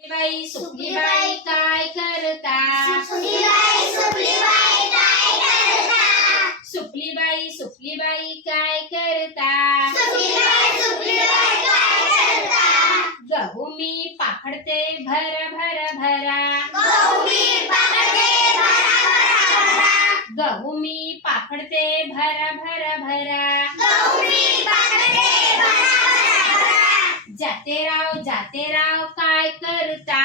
बाई सुपली बाई काय करता? सुपली बाई काय करता? गहू मी पाखडते भर भर भरा. गहू मी पाखडते भर भर भरा. जाते राव काय करता?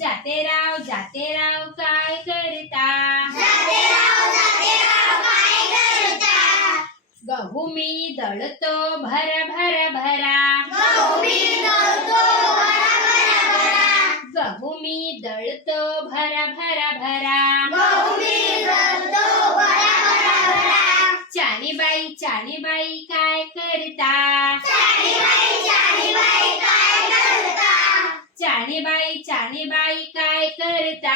जाते राव काय करता? गहू मी दळतो भर भर भरा. गहू मी दळतो भर भर भरा. चाली बाई काय करता? चाली बाई काय करता?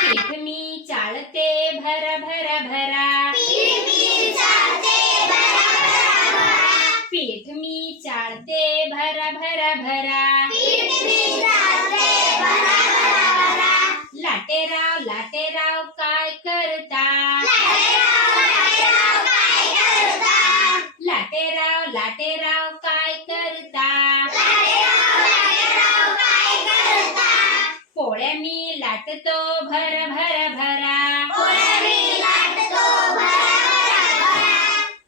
पीठ मी चालते भर भर भरा. पीठ मी चालते भर भर भरा. लाटेराव काय करता? लाटेराव काय करता? पोळ्या मी लाटतो भर भर भरा.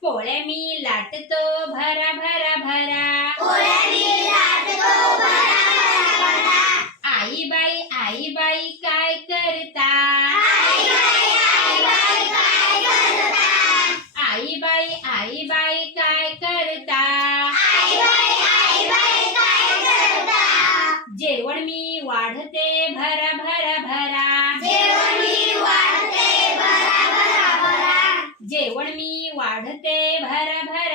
पोळ्या मी लाटतो भर भर भरा. आई बाई काय करता? आई बाई काय करता? जेवण मी वाढते भर भर भरा. जेवण मी वाढते भर भर